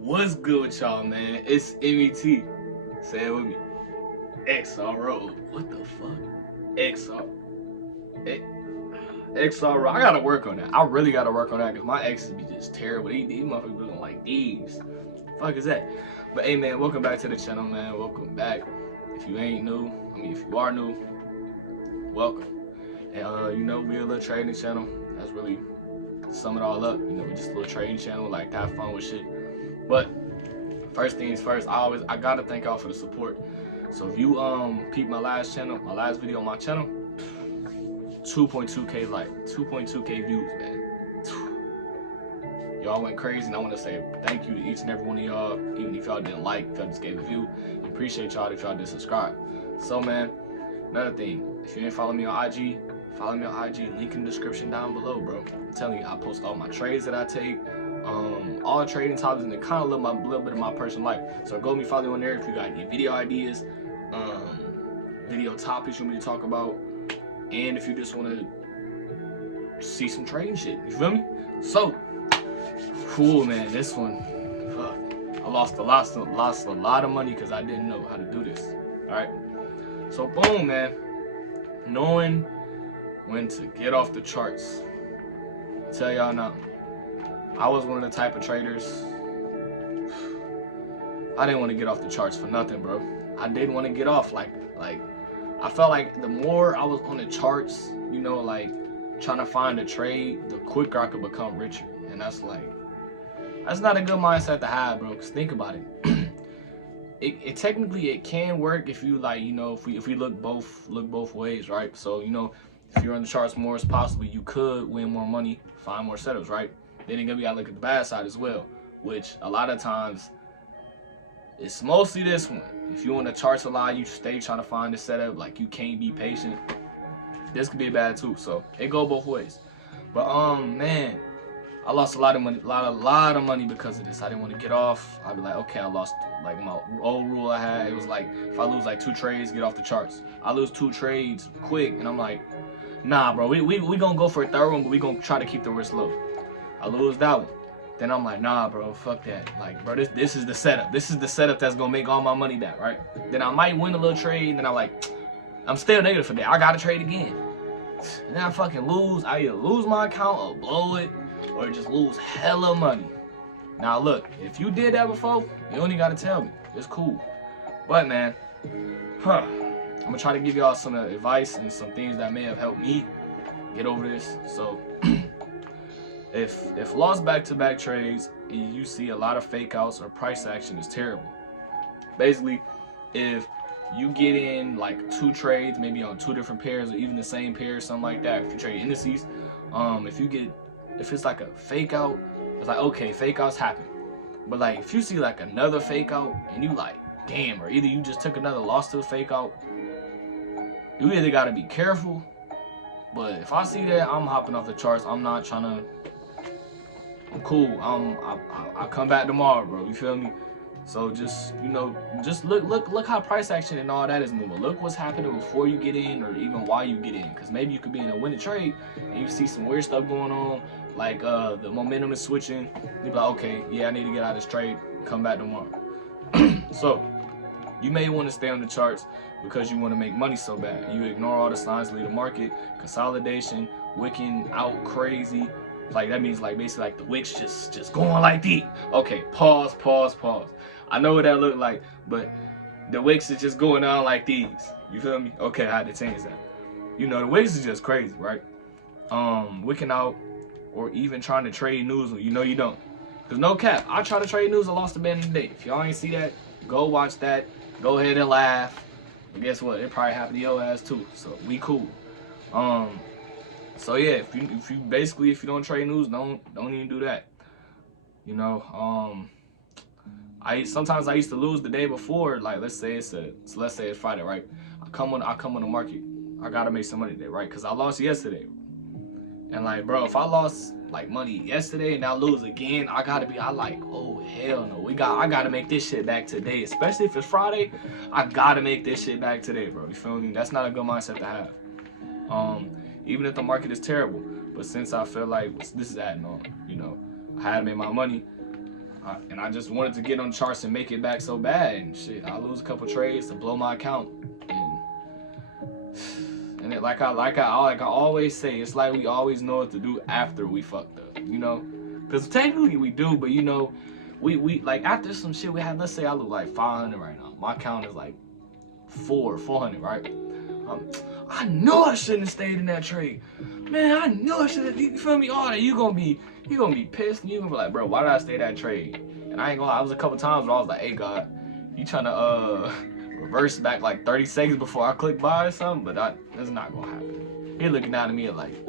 What's good with y'all, man? It's MET. Say it with me. XRO. What the fuck? XR. XRO. I gotta work on that. I really gotta work on that because my exes be just terrible. These motherfuckers looking like these. Fuck is that? But hey, man, welcome back to the channel, man. Welcome back. If you ain't new, if you are new, welcome. And we're a little trading channel. That's really sum it all up. We just a little trading channel, like have fun with shit. But first things first, I gotta thank y'all for the support. So if you peep my last video on my channel, 2.2k like 2.2k views, man. Y'all went crazy, and I want to say thank you to each and every one of y'all. Even if y'all didn't like, if y'all just gave a view, appreciate y'all if y'all did subscribe. So man, another thing, if you didn't follow me on IG, follow me on IG. Link in the description down below, bro. I'm telling you, I post all my trades that I take, all trading topics, and kind of a little bit of my personal life. So go me follow on there if you got any video ideas, video topics you want me to talk about, and if you just want to see some trading shit. You feel me? So, cool, man. This one, fuck. I lost a lot of money because I didn't know how to do this. All right. So boom, man. Knowing when to get off the charts. I tell y'all now, I was one of the type of traders. I didn't want to get off the charts for nothing, bro. I didn't want to get off. Like I felt like the more I was on the charts, like trying to find a trade, the quicker I could become richer. And that's not a good mindset to have, bro. Cause think about it. It technically it can work if you if we look both ways, right? So if you're on the charts more as possible, you could win more money, find more setups, right? Then again, we gotta look at the bad side as well, which a lot of times it's mostly this one. If you on the charts a lot, you stay trying to find a setup, like you can't be patient. This could be bad too. So it go both ways. But man, I lost a lot of money, a lot of money because of this. I didn't want to get off. I'd be like, okay, I lost like my old rule I had. It was like if I lose like 2 trades, get off the charts. I lose 2 trades quick, and I'm like, nah, bro, we gonna go for a third one, but we gonna try to keep the risk low. I lose that one. Then I'm like, nah, bro, fuck that. Like, bro, this is the setup. This is the setup that's gonna make all my money back, right? Then I might win a little trade, and then I'm like, I'm still negative for that. I gotta trade again. And then I fucking lose. I either lose my account or blow it, or just lose hella money. Now look, if you did that before, you only gotta tell me. It's cool. But man, I'm gonna try to give y'all some advice and some things that may have helped me get over this. So if lost back-to-back trades and you see a lot of fake outs or price action, is terrible. Basically, if you get in like 2 trades, maybe on 2 different pairs or even the same pair, something like that. If you trade indices, if it's like a fake out, it's like, okay, fake outs happen. But like if you see like another fake out and you like, damn, or either you just took another loss to a fake out, you either gotta be careful. But if I see that, I'm hopping off the charts. I'm not trying to. I'm cool. I'll come back tomorrow, bro. You feel me? So just just look how price action and all that is moving. Look what's happening before you get in, or even while you get in. Because maybe you could be in a winning trade and you see some weird stuff going on, like the momentum is switching. You're like, okay, yeah, I need to get out of this trade. Come back tomorrow. So you may want to stay on the charts because you want to make money so bad. You ignore all the signs lead the market, consolidation, wicking out crazy. Like that means like basically like the wicks just going like this. Okay, pause. I know what that look like, but the wicks is just going on like these. You feel me? Okay, I had to change that. The wicks is just crazy, right? Wicking out or even trying to trade news when you don't. Cause no cap, I try to trade news, I lost a bet in the day. If y'all ain't see that, go watch that. Go ahead and laugh. But guess what? It probably happened to your ass too. So we cool. So yeah, if you don't trade news, don't even do that. Sometimes I used to lose the day before. Like let's say it's Friday, right? I come on the market. I gotta make some money today, right? Cause I lost yesterday. And like, bro, if I lost like money yesterday and I lose again, I like, oh hell no. I gotta make this shit back today. Especially if it's Friday, I gotta make this shit back today, bro. You feel me? That's not a good mindset to have. Even if the market is terrible. But since I feel like this is adding on, I had to make my money. And I just wanted to get on the charts and make it back so bad. And shit, I lose a couple trades to blow my account. And it, like I always say, it's like we always know what to do after we fucked up, you know? Because technically we do, but you know, we like after some shit we had, let's say I lose like 500 right now. My account is like 400, right? I know I shouldn't have stayed in that trade. Man, I know I should have, you feel me? All that, you gonna be pissed and you gonna be like, bro, why did I stay that trade? And I ain't gonna lie, I was a couple times where I was like, hey God, you trying to reverse back like 30 seconds before I click buy or something? But that's not gonna happen. He looking down at me like,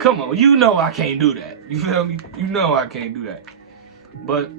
come on, you know I can't do that. You feel me? You know I can't do that. But,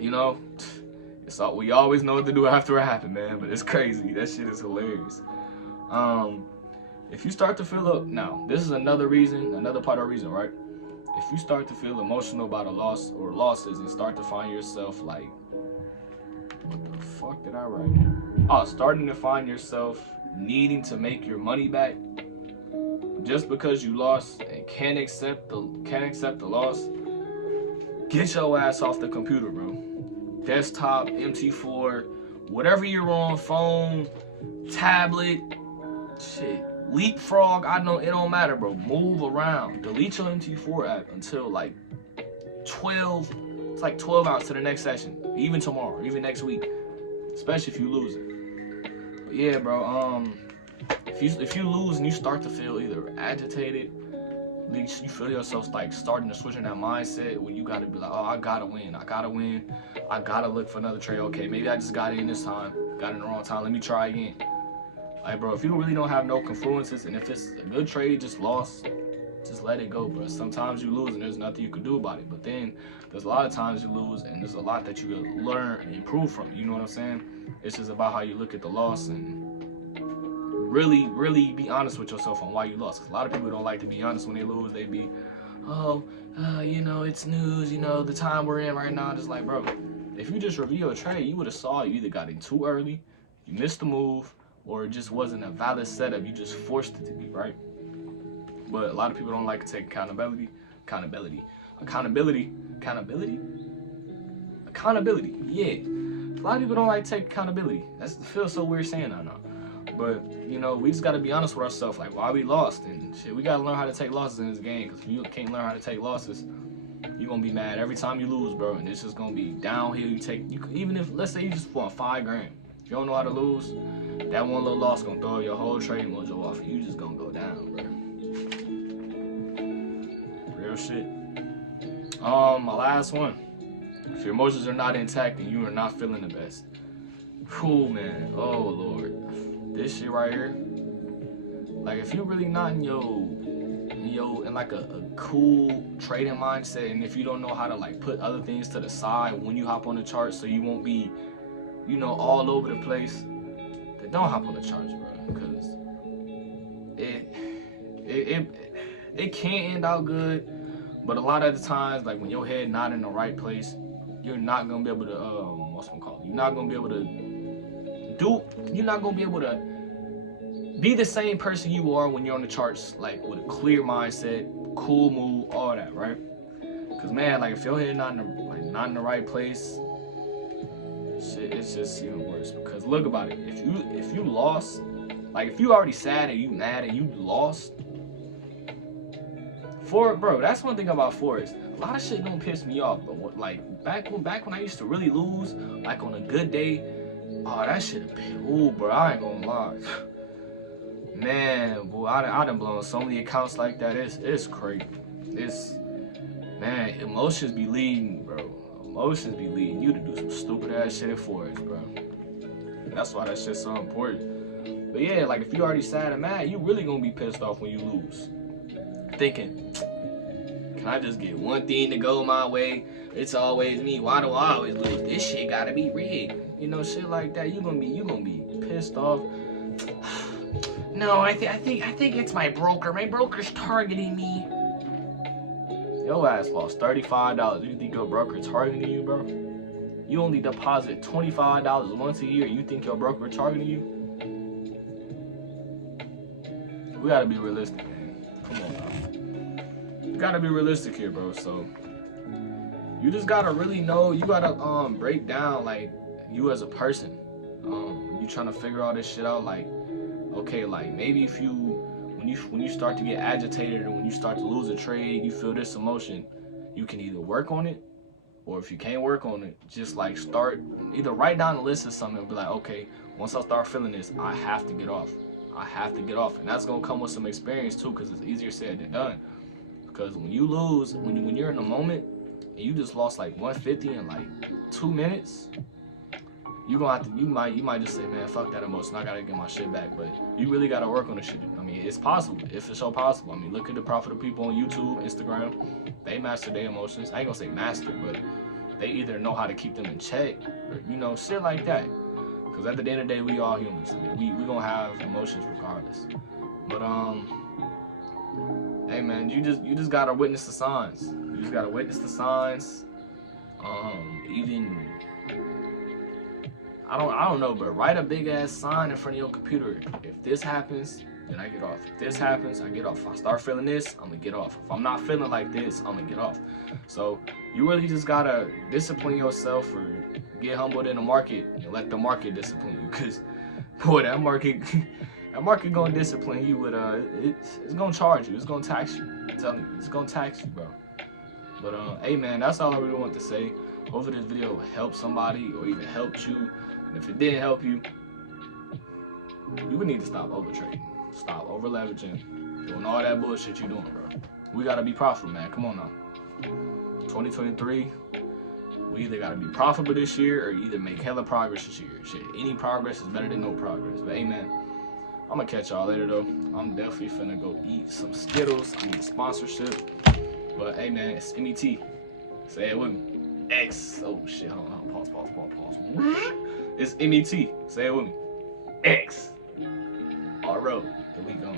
you know, it's all, we always know what to do after it happened, man. But it's crazy. That shit is hilarious. If you start to feel up, now this is another reason, another part of the reason, right? If you start to feel emotional about a loss or losses and start to find yourself like, what the fuck did I write? Oh, starting to find yourself needing to make your money back just because you lost and can't accept the loss, get your ass off the computer, bro. Desktop, MT4, whatever you're on, phone, tablet, shit, leapfrog, I know, it don't matter, bro. Move around. Delete your MT4 app until like 12, it's like 12 hours to the next session. Even tomorrow, even next week. Especially if you lose it. But yeah, bro, if you lose and you start to feel either agitated, at least you feel yourself like starting to switch in that mindset where you gotta be like, oh, I gotta win, I gotta look for another trade. Okay, maybe I just got it in this time, got it in the wrong time, let me try again. Like, bro, if you really don't have no confluences, and if it's a good trade, just lost, just let it go, bro. Sometimes you lose and there's nothing you can do about it, but then there's a lot of times you lose and there's a lot that you can learn and improve from, you know what I'm saying? It's just about how you look at the loss and really be honest with yourself on why you lost. Because a lot of people don't like to be honest when they lose. They be, you know, it's news, you know, the time we're in right now. Just like, bro, if you just review a trade, you would have saw you either got in too early, you missed the move, or it just wasn't a valid setup. You just forced it to be, right? But a lot of people don't like to take accountability. Yeah. A lot of people don't like to take accountability. It feels so weird saying that now. But, you know, we just got to be honest with ourselves, like, why we lost and shit. We got to learn how to take losses in this game, because if you can't learn how to take losses, you're going to be mad every time you lose, bro. And it's just going to be downhill. Even if, let's say you just won $5 grand. If you don't know how to lose, that one little loss going to throw your whole trading mojo off, and you just going to go down, bro. Real shit. My last one. If your emotions are not intact and you are not feeling the best. Cool, man. Oh, Lord. This shit right here, like if you're really not in like a cool trading mindset, and if you don't know how to like put other things to the side when you hop on the chart so you won't be, you know, all over the place, then don't hop on the charts, bro, because it can end out good, but a lot of the times, like when your head not in the right place, you're not gonna be able to you're not gonna be able to be the same person you are when you're on the charts, like with a clear mindset, cool mood, all that, right? Because man, like if your head not in the right place, shit, it's just even worse. Because look about it, if you lost, like if you already sad and you mad and you lost, bro, that's one thing about Forex. A lot of shit don't piss me off, but like back when I used to really lose, like on a good day, oh, that shit have been, ooh, bro, I ain't gonna lie. Man, boy, I done blown so many accounts like that. It's crazy. Man, emotions be leading, bro. Emotions be leading you to do some stupid ass shit in Forex, bro. That's why that shit's so important. But yeah, like if you already sad and mad, you really gonna be pissed off when you lose. Thinking, can I just get one thing to go my way? It's always me. Why do I always lose? This shit gotta be rigged. You know, shit like that. You gonna be pissed off. No, I think it's my broker. My broker's targeting me. Your ass lost $35. You think your broker is targeting you, bro? You only deposit $25 once a year. You think your broker is targeting you? We gotta be realistic, man. Come on now. We gotta be realistic here, bro. So you just gotta really know. You gotta break down like you as a person. You trying to figure all this shit out. Like, okay, like maybe if you when you start to get agitated or when you start to lose a trade, you feel this emotion. You can either work on it, or if you can't work on it, just like start either write down a list of something and be like, okay, once I start feeling this, I have to get off. I have to get off, and that's gonna come with some experience too, because it's easier said than done. Because when you lose, when you're in the moment, and you just lost like 150 in like 2 minutes, you gonna have to you might just say, man, fuck that emotion, I gotta get my shit back. But you really gotta work on the shit. I mean, it's possible, if it's so possible. I mean, look at the profitable people on YouTube, Instagram. They master their emotions. I ain't gonna say master, but they either know how to keep them in check, or shit like that. Because at the end of the day, we all humans. I mean, we gonna have emotions regardless. But hey man, you just gotta witness the signs. You just gotta witness the signs. Even I don't know, but write a big ass sign in front of your computer. If this happens, then I get off. If this happens, I get off. If I start feeling this, I'm gonna get off. If I'm not feeling like this, I'm gonna get off. So you really just gotta discipline yourself, or get humbled in the market and let the market discipline you. Cause boy, that market gonna discipline you with it's gonna charge you. It's gonna tax you. I'm telling you, it's gonna tax you, bro. But hey man, that's all I really want to say. Hopefully this video helped somebody or even helped you. And if it didn't help you, you would need to stop overtrading. Stop over leveraging. Doing all that bullshit you doing, bro. We gotta be profitable, man. Come on now. 2023, we either gotta be profitable this year or either make hella progress this year. Shit, any progress is better than no progress. But hey man, I'm gonna catch y'all later though. I'm definitely finna go eat some Skittles. I need a sponsorship. But hey man, it's MET. Say it with me. X. Oh shit, hold on. Pause. It's MET. Say it with me. X. All right, here we go.